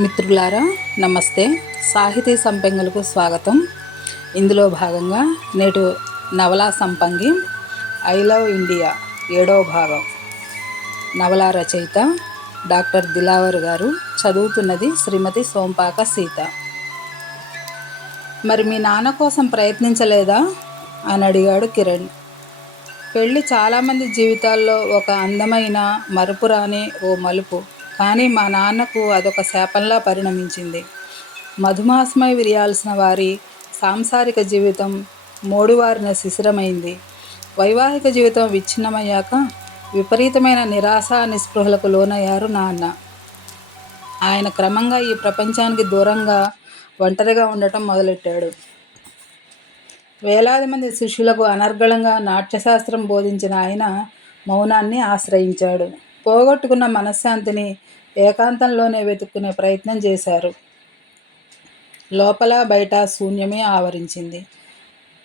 మిత్రులారా నమస్తే. సాహితీ సంపంగులకు స్వాగతం. ఇందులో భాగంగా నేటి నవలా సంపంగి ఐ లవ్ ఇండియా 7వ భాగం. నవలా రచయిత డాక్టర్ దిలావర్ గారు, చదువుతున్నది శ్రీమతి సోంపాక సీత. మరి మీ నాన్న కోసం ప్రయత్నించలేదా అని అడిగాడు కిరణ్. పెళ్ళి చాలామంది జీవితాల్లో ఒక అందమైన మరుపురాని ఓ మలుపు. కానీ మా నాన్నకు అదొక శాపంలా పరిణమించింది. మధుమాసమై విరియాల్సిన వారి సాంసారిక జీవితం మోడువారిన శిశిరమైంది. వైవాహిక జీవితం విచ్ఛిన్నమయ్యాక విపరీతమైన నిరాశ నిస్పృహలకు లోనయ్యారు నాన్న. ఆయన క్రమంగా ఈ ప్రపంచానికి దూరంగా ఒంటరిగా ఉండటం మొదలెట్టాడు. వేలాది మంది శిష్యులకు అనర్గళంగా నాట్యశాస్త్రం బోధించిన ఆయన మౌనాన్ని ఆశ్రయించాడు. పోగొట్టుకున్న మనశ్శాంతిని ఏకాంతంలోనే వెతుక్కునే ప్రయత్నం చేశారు. లోపల బయట శూన్యమే ఆవరించింది.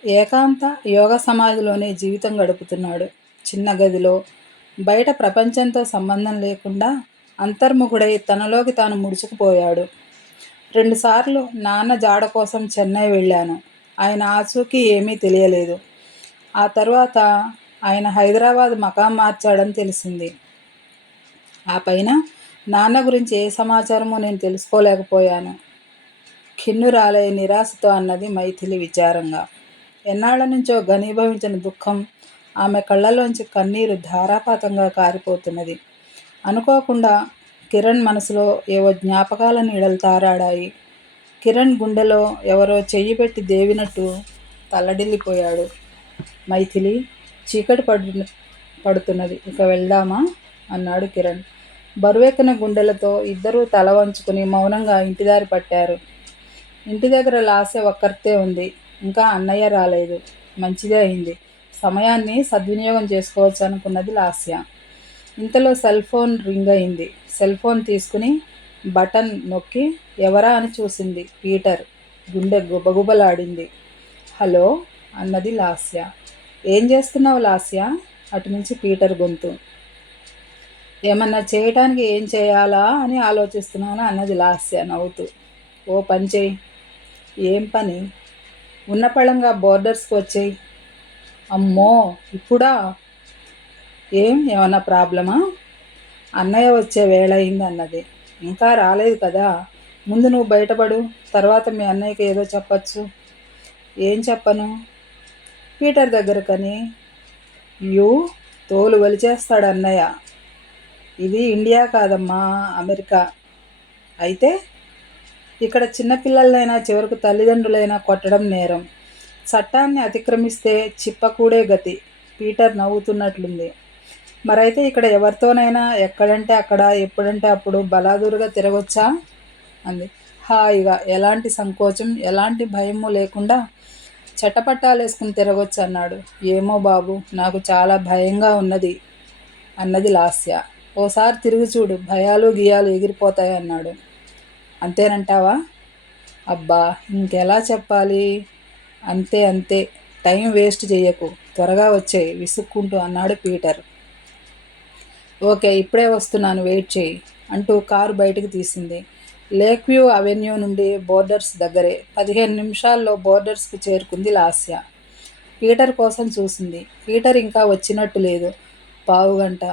ఏకాంత యోగ సమాధిలోనే జీవితం గడుపుతున్నాడు. చిన్న గదిలో బయట ప్రపంచంతో సంబంధం లేకుండా అంతర్ముఖుడై తనలోకి తాను ముడుచుకుపోయాడు. 2 సార్లు నాన్న జాడ కోసం చెన్నై వెళ్ళాను. ఆయన ఆచూకీ ఏమీ తెలియలేదు. ఆ తర్వాత ఆయన హైదరాబాద్ మకాం మార్చాడని తెలిసింది. ఆ పైన నాన్న గురించి ఏ సమాచారమో నేను తెలుసుకోలేకపోయాను. ఖిన్నురాలై నిరాశతో అన్నది మైథిలి విచారంగా. ఎన్నాళ్ల నుంచో ఘనీభవించిన దుఃఖం ఆమె కళ్ళలోంచి కన్నీరు ధారాపాతంగా కారిపోతున్నది. అనుకోకుండా కిరణ్ మనసులో ఏవో జ్ఞాపకాల నీడలు తారాడాయి. కిరణ్ గుండెలో ఎవరో చెయ్యి పెట్టి దేవినట్టు తల్లడిల్లిపోయాడు. మైథిలి, చీకటి పడుతున్నది, ఇక వెళ్దామా అన్నాడు కిరణ్. బరువెక్కిన గుండెలతో ఇద్దరూ తల వంచుకుని మౌనంగా ఇంటిదారి పట్టారు. ఇంటి దగ్గర లాస్య ఒక్కర్తే ఉంది. ఇంకా అన్నయ్య రాలేదు. మంచిదే అయింది. సమయాన్ని సద్వినియోగం చేసుకోవచ్చు అనుకున్నది లాస్య. ఇంతలో సెల్ ఫోన్ రింగ్ అయింది. సెల్ ఫోన్ తీసుకుని బటన్ నొక్కి ఎవరా అని చూసింది. పీటర్. గుండె గుబగుబలాడింది. హలో అన్నది లాస్య. ఏం చేస్తున్నావు లాస్య? అటునుంచి పీటర్ గొంతు. ఏమన్నా చేయటానికి ఏం చేయాలా అని ఆలోచిస్తున్నాను అన్నది లాస్య నవ్వుతూ. ఓ పని చేయి. ఏం పని? ఉన్నపళంగా బోర్డర్స్కి వచ్చేయి. అమ్మో, ఇప్పుడా? ఏమన్నా ప్రాబ్లమా? అన్నయ్య వచ్చే వేళ అయింది అన్నది. ఇంకా రాలేదు కదా. ముందు నువ్వు బయటపడు, తర్వాత మీ అన్నయ్యకి ఏదో చెప్పచ్చు. ఏం చెప్పను? పీటర్ దగ్గరకని. తోలు వలిచేస్తాడు అన్నయ్య. ఇది ఇండియా కాదమ్మా, అమెరికా. అయితే ఇక్కడ చిన్నపిల్లలైనా చివరకు తల్లిదండ్రులైనా కొట్టడం నేరం. చట్టాన్ని అతిక్రమిస్తే చిప్పకూడే గతి. పీటర్ నవ్వుతున్నట్లుంది. మరైతే ఇక్కడ ఎవరితోనైనా ఎక్కడంటే అక్కడ ఎప్పుడంటే అప్పుడు బలాదూరుగా తిరగొచ్చా అంది హాయిగా. ఎలాంటి సంకోచం ఎలాంటి భయము లేకుండా చట్టపట్టాలు వేసుకుని తిరగొచ్చు అన్నాడు. ఏమో బాబు, నాకు చాలా భయంగా ఉన్నది అన్నది లాస్య. ఓసారి తిరిగి చూడు, భయాలు గియాలు ఎగిరిపోతాయి అన్నాడు. అంతేనంటావా? అబ్బా, ఇంకెలా చెప్పాలి? అంతే అంతే, టైం వేస్ట్ చెయ్యకు, త్వరగా వచ్చేయి విసుక్కుంటూ అన్నాడు పీటర్. ఓకే, ఇప్పుడే వస్తున్నాను, వెయిట్ చేయి అంటూ కారు బయటకు తీసింది. లేక్ వ్యూ అవెన్యూ నుండి బోర్డర్స్ దగ్గరే. 15 నిమిషాల్లో బోర్డర్స్కి చేరుకుంది లాస్య. పీటర్ కోసం చూసింది. పీటర్ ఇంకా వచ్చినట్టు లేదు. పావుగంట,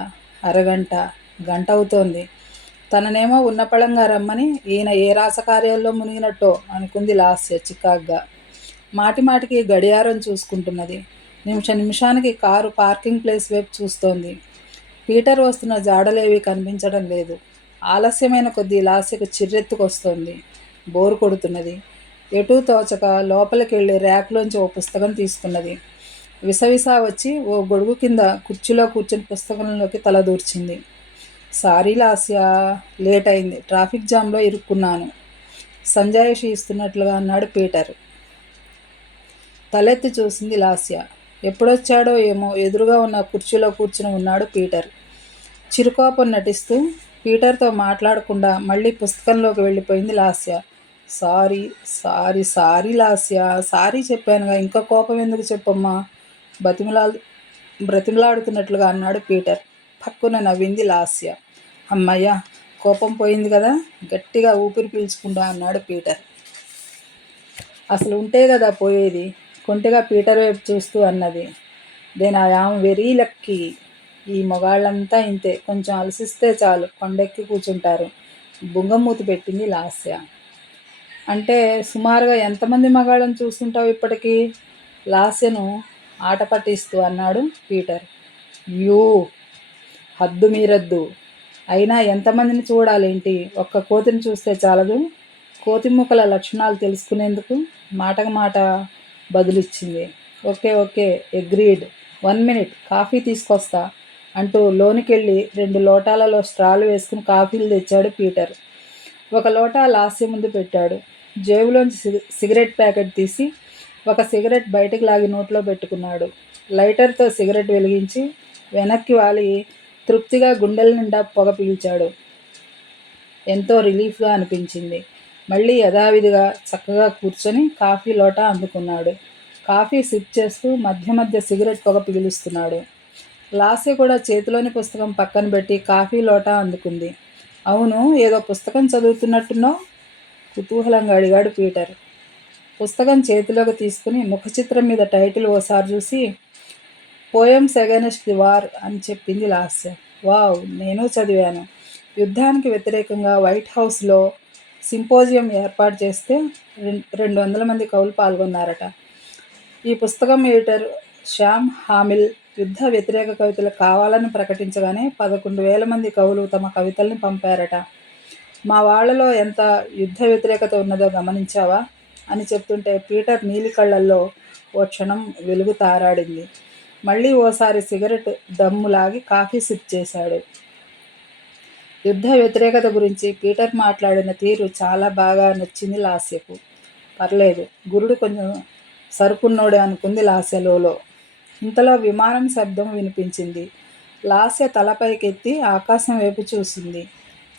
అరగంట, గంట అవుతోంది. తననేమో ఉన్నపళంగా రమ్మని ఈయన ఏ రాసకార్యాల్లో మునిగినట్టో అనుకుంది లాస్య చికాగ్గా. మాటిమాటికి గడియారం చూసుకుంటున్నది. నిమిషానికి కారు పార్కింగ్ ప్లేస్ వైపు చూస్తోంది. పీటర్ వస్తున్న జాడలేవి కనిపించడం లేదు. ఆలస్యమైన కొద్దీ లాస్యకు చిర్రెత్తుకొస్తోంది. బోరు కొడుతున్నది. ఎటూ తోచక లోపలికి వెళ్ళి ర్యాక్లోంచి ఓ పుస్తకం తీసుకున్నది. విసవిసా వచ్చి ఓ గొడుగు కింద కుర్చీలో కూర్చుని పుస్తకంలోకి తల దూర్చింది. సారీ లాస్య, లేట్ అయింది, ట్రాఫిక్ జామ్లో ఇరుక్కున్నాను సంజాయిషి ఇస్తున్నట్లుగా అన్నాడు పీటర్. తలెత్తి చూసింది లాస్య. ఎప్పుడొచ్చాడో ఏమో ఎదురుగా ఉన్న కుర్చీలో కూర్చుని ఉన్నాడు పీటర్. చిరుకోపం నటిస్తూ పీటర్తో మాట్లాడకుండా మళ్ళీ పుస్తకంలోకి వెళ్ళిపోయింది Lasya. Sorry sorry sorry Lasya, sorry చెప్పానుగా, ఇంకా కోపం ఎందుకు చెప్పమ్మా బ్రతిమలాడుతున్నట్లుగా అన్నాడు పీటర్. పక్కున నవ్వింది లాస్య. అమ్మయ్య, కోపం పోయింది కదా, గట్టిగా ఊపిరి పీల్చుకుంటా అన్నాడు పీటర్. అసలు ఉంటే కదా పోయేది, కొంటెగా పీటర్ వైపు చూస్తూ అన్నది. Then I am very lucky. ఈ మొగాళ్ళంతా ఇంతే, కొంచెం అలసిస్తే చాలు కొండెక్కి కూర్చుంటారు. బుంగమూతి పెట్టింది లాస్య. అంటే సుమారుగా ఎంతమంది మగాళ్ళని చూస్తుంటావు ఇప్పటికీ? లాస్యను ఆట పట్టిస్తూ అన్నాడు పీటర్. యూ, హద్దు మీరద్దు. అయినా ఎంతమందిని చూడాలేంటి? ఒక్క కోతిని చూస్తే చాలదు? కోతి ముక్కల లక్షణాలు తెలుసుకునేందుకు మాటకు మాట బదులిచ్చింది. Okay okay, agreed. 1 minute, coffee తీసుకొస్తా అంటూ లోనికెళ్ళి 2 లోటాలలో స్ట్రాలు వేసుకుని కాఫీలు తెచ్చాడు పీటర్. ఒక లోటా లాస్య ముందు పెట్టాడు. జేబులోంచి సిగరెట్ ప్యాకెట్ తీసి ఒక సిగరెట్ బయటకు లాగి నోట్లో పెట్టుకున్నాడు. లైటర్తో సిగరెట్ వెలిగించి వెనక్కి వాలి తృప్తిగా గుండెల నిండా పొగ పీల్చాడు. ఎంతో రిలీఫ్గా అనిపించింది. మళ్ళీ యథావిధిగా చక్కగా కూర్చొని కాఫీ లోటా అందుకున్నాడు. కాఫీ సిప్ చేస్తూ మధ్య మధ్య సిగరెట్ పొగ పీలుస్తున్నాడు. లాస్య కూడా చేతిలోని పుస్తకం పక్కన పెట్టి కాఫీ లోటా అందుకుంది. అవును, ఏదో పుస్తకం చదువుతున్నట్టున్నావు? కుతూహలంగా అడిగాడు పీటర్. పుస్తకం చేతిలోకి తీసుకుని ముఖచిత్రం మీద టైటిల్ ఓసారి చూసి పోయమ్స్ అగైనెస్ట్ ది వార్ అని చెప్పింది లాస్య. వావ్, నేను చదివాను. యుద్ధానికి వ్యతిరేకంగా వైట్ హౌస్లో సింపోజియం ఏర్పాటు చేస్తే 200 మంది కవులు పాల్గొన్నారట. ఈ పుస్తకం ఎడిటర్ శ్యామ్ హామిల్ యుద్ధ వ్యతిరేక కవితలు కావాలని ప్రకటించగానే 11,000 మంది కవులు తమ కవితల్ని పంపారట. మా వాళ్లలో ఎంత యుద్ధ వ్యతిరేకత ఉన్నదో గమనించావా అని చెప్తుంటే పీటర్ నీలి కళ్ళల్లో ఓ క్షణం వెలుగు తారాడింది. మళ్ళీ ఓసారి సిగరెట్ దమ్ములాగి కాఫీ సిప్ చేశాడు. యుద్ధ వ్యతిరేకత గురించి పీటర్ మాట్లాడిన తీరు చాలా బాగా నచ్చింది లాస్యకు. పర్లేదు, గురుడు కొంచెం సరుకున్నోడే అనుకుంది లాస్యలో. ఇంతలో విమానం శబ్దం వినిపించింది. లాస్య తలపైకెత్తి ఆకాశం వైపు చూసింది.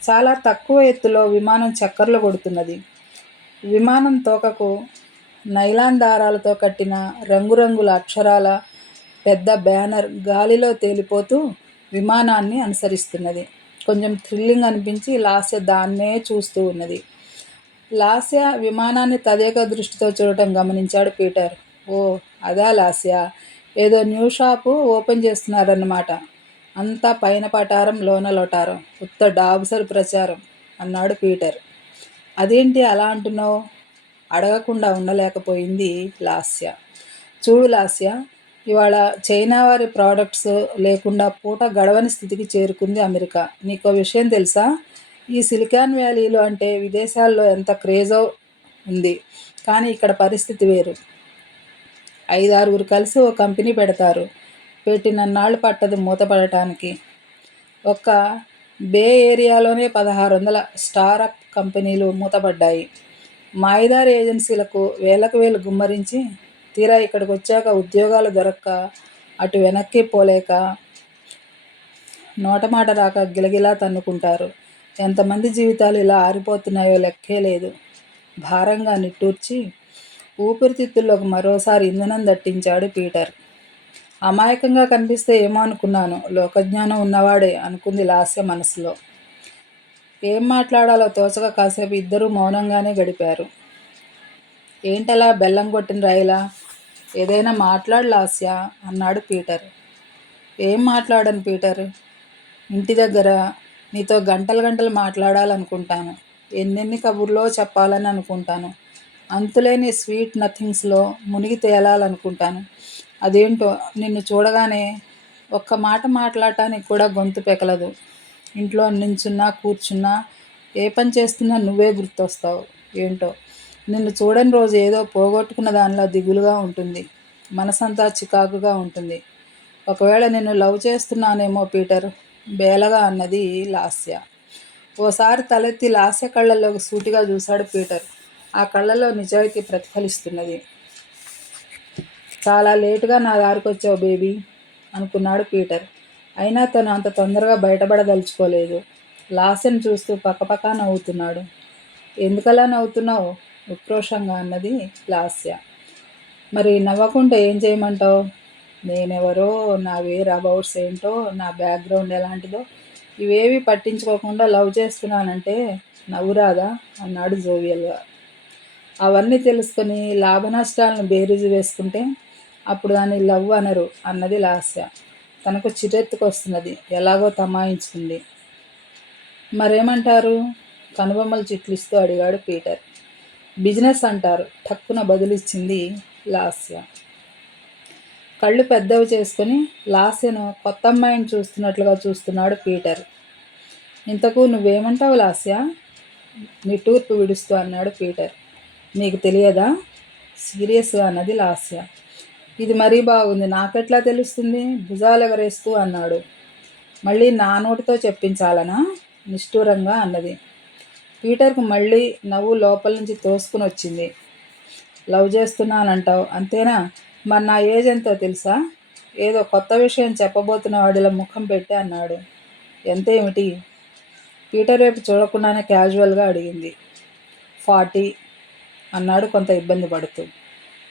చాలా తక్కువ ఎత్తులో విమానం చక్కర్లు కొడుతున్నది. విమానం తోకకు నైలాన్ దారాలతో కట్టిన రంగురంగుల అక్షరాల పెద్ద బ్యానర్ గాలిలో తేలిపోతూ విమానాన్ని అనుసరిస్తున్నది. కొంచెం థ్రిల్లింగ్ అనిపించి లాస్య దాన్నే చూస్తూ ఉన్నది. లాస్య విమానాన్ని తదేక దృష్టితో చూడటం గమనించాడు పీటర్. ఓ, అదా లాస్య, ఏదో న్యూ షాపు ఓపెన్ చేస్తున్నారన్నమాట. అంతా పైన పటారం లోన లొటారం, ఉత్త డాబుసరి ప్రచారం అన్నాడు పీటర్. అదేంటి అలా అంటున్నావు? అడగకుండా ఉండలేకపోయింది లాస్య. చూడు లాస్య, ఇవాళ చైనా వారి ప్రోడక్ట్స్ లేకుండా పూట గడవని స్థితికి చేరుకుంది అమెరికా. నీకో విషయం తెలుసా? ఈ సిలికాన్ వ్యాలీలో అంటే విదేశాల్లో ఎంత క్రేజో ఉంది, కానీ ఇక్కడ పరిస్థితి వేరు. 5-6 కలిసి ఓ కంపెనీ పెడతారు. పెట్టినన్నాళ్ళు పట్టదు మూతపడటానికి. ఒక్క బే ఏరియాలోనే 1600 స్టార్అప్ కంపెనీలు మూతపడ్డాయి. మాయిదారి ఏజెన్సీలకు వేలకు వేలు గుమ్మరించి తీరా ఇక్కడికి వచ్చాక ఉద్యోగాలు దొరక్క అటు వెనక్కి పోలేక నోటమాట రాక గిలగిలా తన్నుకుంటారు. ఎంతమంది జీవితాలు ఇలా ఆరిపోతున్నాయో లెక్కే లేదు. భారంగా నిట్టూర్చి ఊపిరితిత్తుల్లోకి మరోసారి ఇంధనం దట్టించాడు పీటర్. అమాయకంగా కనిపిస్తే ఏమో అనుకున్నాను, లోకజ్ఞానం ఉన్నవాడే అనుకుంది లాస్య మనసులో. ఏం మాట్లాడాలో తోచక కాసేపు ఇద్దరూ మౌనంగానే గడిపారు. ఏంటలా బెల్లం కొట్టిన రాయిలా? ఏదైనా మాట్లాడు లాస్య అన్నాడు పీటర్. ఏం మాట్లాడను పీటర్, ఇంటి దగ్గర నీతో గంటలు గంటలు మాట్లాడాలనుకుంటాను. ఎన్నెన్ని కబుర్లో చెప్పాలని అనుకుంటాను. అంతులేని స్వీట్ నథింగ్స్లో మునిగి తేలాలనుకుంటాను. అదేంటో నిన్ను చూడగానే ఒక్క మాట మాట్లాడటానికి కూడా గొంతు పెకలదు. ఇంట్లో నించున్నా కూర్చున్నా ఏ పని చేస్తున్నా నువ్వే గుర్తొస్తావు. ఏంటో నిన్ను చూడని రోజు ఏదో పోగొట్టుకున్న దానిలా దిగులుగా ఉంటుంది. మనసంతా చికాకుగా ఉంటుంది. ఒకవేళ నిన్ను లవ్ చేస్తున్నానేమో పీటర్, బేలగా అన్నది లాస్య. ఓసారి తలెత్తి లాస్య కళ్ళల్లోకి సూటిగా చూశాడు పీటర్. ఆ కళ్ళలో నిజాయితీ ప్రతిఫలిస్తున్నది. చాలా లేటుగా నా దారికొచ్చావు బేబీ అనుకున్నాడు పీటర్. అయినా తను అంత తొందరగా బయటపడదలుచుకోలేదు. లాస్యను చూస్తూ పక్కపక్క నవ్వుతున్నాడు. ఎందుకలా నవ్వుతున్నావు? ఉక్రోషంగా అన్నది లాస్య. మరి నవ్వకుండా ఏం చేయమంటావు? నేనెవరో, నా వేర్ అబౌట్స్ ఏంటో, నా బ్యాక్గ్రౌండ్ ఎలాంటిదో ఇవేవి పట్టించుకోకుండా లవ్ చేస్తున్నానంటే నవ్వురాదా అన్నాడు జోవియల్గా. అవన్నీ తెలుసుకొని లాభనష్టాలను బేరీజు వేసుకుంటే అప్పుడు దాన్ని లవ్ అనరు అన్నది లాస్య. తనకు చిరెత్తుకొస్తున్నది. ఎలాగో తమాయించుకుంది. మరేమంటారు? కనుబొమ్మలు చిట్లిస్తూ అడిగాడు పీటర్. బిజినెస్ అంటారు ఠక్కున బదులిచ్చింది లాస్య. కళ్ళు పెద్దవి చేసుకుని లాస్యను కొత్తమ్మాయిని చూస్తున్నట్లుగా చూస్తున్నాడు పీటర్. ఇంతకు నువ్వేమంటావు లాస్య? నిట్టూర్పు విడుస్తూ అన్నాడు పీటర్. నీకు తెలియదా? సీరియస్గా అన్నది లాస్య. ఇది మరీ బాగుంది. నాకెట్లా తెలుస్తుంది? భుజాలెగరేస్తూ అన్నాడు. మళ్ళీ నా నోటితో చెప్పించాలనా? నిష్ఠూరంగా అన్నది. పీటర్కు మళ్ళీ నవ్వు లోపల నుంచి తోసుకుని వచ్చింది. లవ్ చేస్తున్నానంటావు అంతేనా? మరి నా ఏజ్ ఎంతో తెలుసా? ఏదో కొత్త విషయం చెప్పబోతున్న వాడిలా ముఖం పెట్టి అన్నాడు. ఎంతేమిటి? పీటర్ వైపు చూడకుండానే క్యాజువల్గా అడిగింది. 40 అన్నాడు కొంత ఇబ్బంది పడుతూ.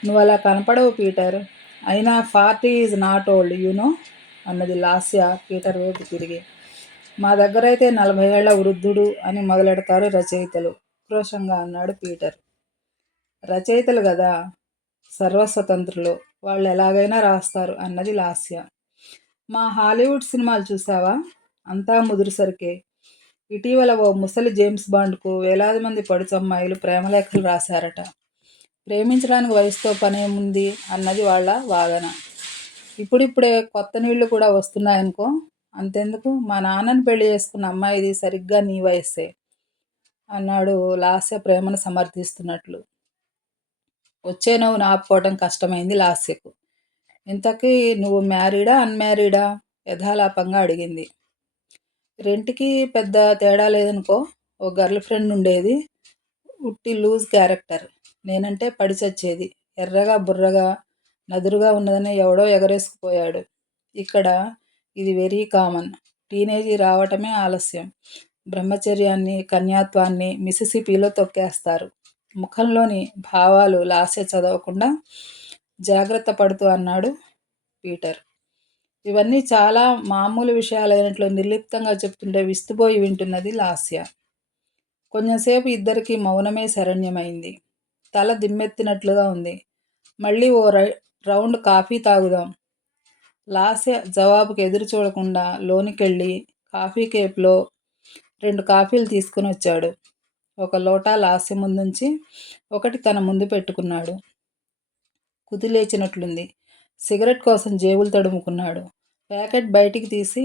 నువ్వు అలా కనపడవు పీటర్. అయినా 40 ఈజ్ నాట్ ఓల్డ్ యూనో అన్నది లాస్య పీటర్ వైపు తిరిగి. మా దగ్గరైతే 40 ఏళ్ల వృద్ధుడు అని మొదలెడతారు రచయితలు ఉక్రోషంగా అన్నాడు పీటర్. రచయితలు గదా, సర్వస్వతంత్రులు. వాళ్ళు ఎలాగైనా రాస్తారు అన్నది లాస్య. మా హాలీవుడ్ సినిమాలు చూసావా? అంతా ముదురుసరికే. ఇటీవల ఓ ముసలి జేమ్స్ బాండ్కు వేలాది మంది పడుచమ్మాయిలు ప్రేమలేఖలు రాశారట. ప్రేమించడానికి వయసుతో పనేముంది అన్నది వాళ్ళ వాదన. ఇప్పుడిప్పుడే కొత్త నీళ్లు కూడా వస్తున్నాయనుకో. అంతెందుకు, మా నాన్నని పెళ్లి చేసుకున్న అమ్మాయిది సరిగ్గా నీ వయస్సే అన్నాడు లాస్య ప్రేమను సమర్థిస్తున్నట్లు. వచ్చే నవ్వును ఆపుకోవటం కష్టమైంది లాస్యకు. ఇంతకీ నువ్వు మ్యారీడా అన్మ్యారీడా? యథాలాపంగా అడిగింది. రెంటికి పెద్ద తేడా లేదనుకో. ఓ గర్ల్ ఫ్రెండ్ ఉండేది. ఉట్టి లూజ్ క్యారెక్టర్. నేనంటే పడి చచ్చేది. ఎర్రగా బుర్రగా నదురుగా ఉన్నదని ఎవడో ఎగరేసుకుపోయాడు. ఇక్కడ ఇది వెరీ కామన్. టీనేజీ రావటమే ఆలస్యం. బ్రహ్మచర్యాన్ని కన్యాత్వాన్ని మిసిసిపిలో తొక్కేస్తారు. ముఖంలోని భావాలు లాస్య చదవకుండా జాగ్రత్త పడుతూ అన్నాడు పీటర్. ఇవన్నీ చాలా మామూలు విషయాలైనట్లు నిర్లిప్తంగా చెప్తుంటే విస్తుపోయి వింటున్నది లాస్య. కొంచెంసేపు ఇద్దరికీ మౌనమే శరణ్యమైంది. తల దిమ్మెత్తినట్లుగా ఉంది. మళ్ళీ ఓ రౌండ్ కాఫీ తాగుదాం. లాస్య జవాబుకి ఎదురు చూడకుండా లోనికెళ్ళి కాఫీ కేప్లో 2 కాఫీలు తీసుకుని వచ్చాడు. ఒక లోటా లాస్య ముందుంచి ఒకటి తన ముందు పెట్టుకున్నాడు. కుదిలేచినట్లుంది. సిగరెట్ కోసం జేబులు తడుముకున్నాడు. ప్యాకెట్ బయటికి తీసి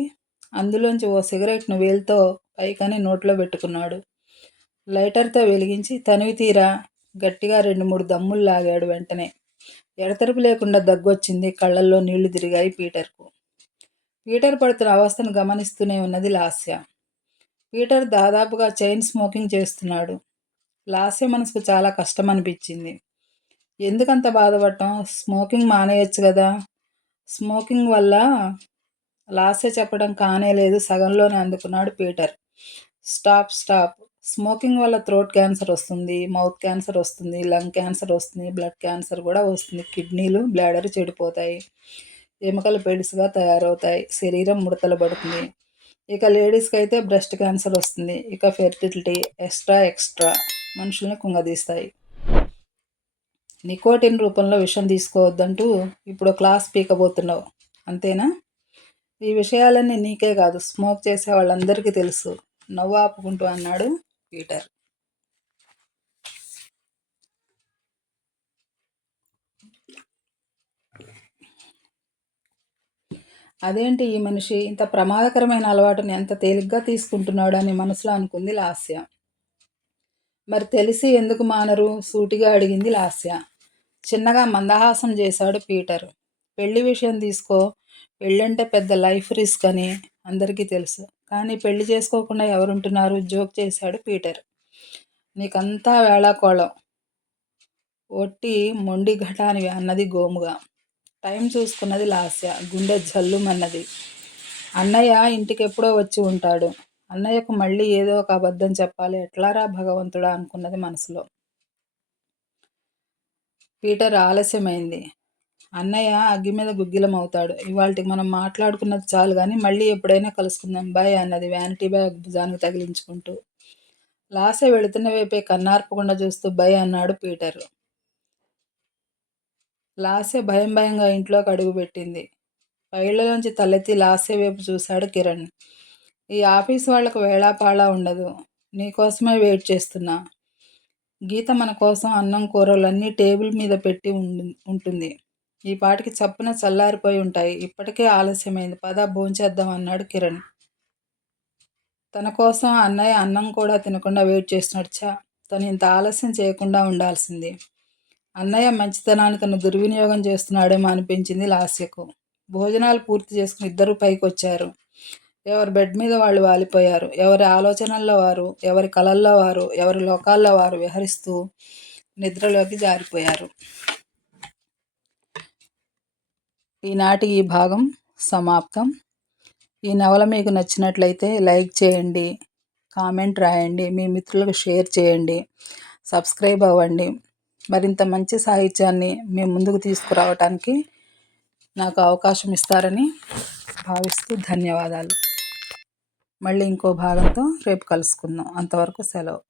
అందులోంచి ఓ సిగరెట్ను వేలుతో పైకని నోట్లో పెట్టుకున్నాడు. లైటర్తో వెలిగించి తనివి తీరా గట్టిగా 2-3 దమ్ములు లాగాడు. వెంటనే ఎడతెరిపి లేకుండా దగ్గొచ్చింది. కళ్ళల్లో నీళ్లు తిరిగాయి పీటర్కు. పీటర్ పడుతున్న అవస్థను గమనిస్తూనే ఉన్నది లాస్య. పీటర్ దాదాపుగా చైన్ స్మోకింగ్ చేస్తున్నాడు. లాస్య మనసుకు చాలా కష్టం అనిపించింది. ఎందుకంత బాధపడటం? స్మోకింగ్ మానేయొచ్చు కదా. స్మోకింగ్ వల్ల లాస్య చెప్పడం కానేలేదు. సగంలోనే అందుకున్నాడు పీటర్. స్టాప్. స్మోకింగ్ వల్ల థ్రోట్ క్యాన్సర్ వస్తుంది, మౌత్ క్యాన్సర్ వస్తుంది, లంగ్ క్యాన్సర్ వస్తుంది, బ్లడ్ క్యాన్సర్ కూడా వస్తుంది. కిడ్నీలు బ్లాడర్ చెడిపోతాయి, ఎముకలు పెడుసుగా తయారవుతాయి, శరీరం ముడతలు పడుతుంది. ఇక లేడీస్కి అయితే బ్రెస్ట్ క్యాన్సర్ వస్తుంది. ఇక ఫెర్టిలిటీ ఎక్స్ట్రా మనుషుల్ని కుంగదీస్తాయి. నికోటిన్ రూపంలో విషం తీసుకోవద్దంటూ ఇప్పుడు క్లాస్ పీకబోతున్నావు అంతేనా? ఈ విషయాలన్నీ నీకే కాదు, స్మోక్ చేసే వాళ్ళందరికీ తెలుసు నవ్వు ఆపుకుంటూ అన్నాడు పీటర్. అదేంటి ఈ మనిషి ఇంత ప్రమాదకరమైన అలవాటుని ఎంత తేలిగ్గా తీసుకుంటున్నాడు అని మనసులో అనుకుంది లాస్య. మరి తెలిసి ఎందుకు మానరు? సూటిగా అడిగింది లాస్య. చిన్నగా మందహాసం చేశాడు పీటర్. పెళ్లి విషయం తీసుకో. పెళ్ళంటే పెద్ద లైఫ్ రిస్క్ అని అందరికీ తెలుసు. కానీ పెళ్లి చేసుకోకుండా ఎవరుంటున్నారు? జోక్ చేశాడు పీటర్. నీకంతా వేళాకోళం. ఒట్టి మొండి ఘటానివి అన్నది గోముగా. టైం చూసుకున్నది లాస్య. గుండె జల్లుమన్నది. అన్నయ్య ఇంటికెప్పుడో వచ్చి ఉంటాడు. అన్నయ్యకు మళ్ళీ ఏదో ఒక అబద్ధం చెప్పాలి. ఎట్లారా భగవంతుడా అనుకున్నది మనసులో. పీటర్ ఆలస్యమైంది. అన్నయ్య అగ్గి మీద గుగ్గిలం అవుతాడు. ఇవాల్టికి మనం మాట్లాడుకున్నది చాలు గాని మళ్ళీ ఎప్పుడైనా కలుసుకుందాం బాయ్ అన్నది వ్యానిటీ బ్యాగ్ భుజానికి తగిలించుకుంటూ. లాస్య వెళుతున్న వైపే కన్నార్పకుండా చూస్తూ బై అన్నాడు పీటర్. లాస్య భయం భయంగా ఇంట్లోకి అడుగుపెట్టింది. పైళ్లలోంచి తలెత్తి లాస్య వైపు చూశాడు కిరణ్. ఈ ఆఫీస్ వాళ్లకు వేళాపాళా ఉండదు. నీకోసమే వెయిట్ చేస్తున్నా. గీత మన కోసం అన్నం కూరలన్నీ టేబుల్ మీద పెట్టి ఉంటుంది. ఈ పాటికి చప్పున చల్లారిపోయి ఉంటాయి. ఇప్పటికే ఆలస్యమైంది. పద భోంచేద్దాం అన్నాడు కిరణ్. తన కోసం అన్నయ్య అన్నం కూడా తినకుండా వెయిట్ చేస్తున్నాడు. తను ఇంత ఆలస్యం చేయకుండా ఉండాల్సింది. అన్నయ్య మంచితనాన్ని తను దుర్వినియోగం చేస్తున్నాడేమో అనిపించింది లాస్యకు. భోజనాలు పూర్తి చేసుకుని ఇద్దరూ పైకి వచ్చారు. ఎవరి బెడ్ మీద వాళ్ళు వాలిపోయారు. ఎవరి ఆలోచనల్లో వారు, ఎవరి కలల్లో వారు, ఎవరి లోకాల్లో వారు విహరిస్తూ నిద్రలోకి జారిపోయారు. ఈనాటి ఈ భాగం సమాప్తం. ఈ నవల మీకు నచ్చినట్లయితే లైక్ చేయండి, కామెంట్ రాయండి, మీ మిత్రులకు షేర్ చేయండి, సబ్స్క్రైబ్ అవ్వండి. మరింత మంచి సాహిత్యాన్ని మీ ముందుకు తీసుకురావటానికి నాకు అవకాశం ఇస్తారని భావిస్తూ ధన్యవాదాలు. మళ్ళీ ఇంకో భాగంతో రేపు కలుసుకుందాం. అంతవరకు సెలవు.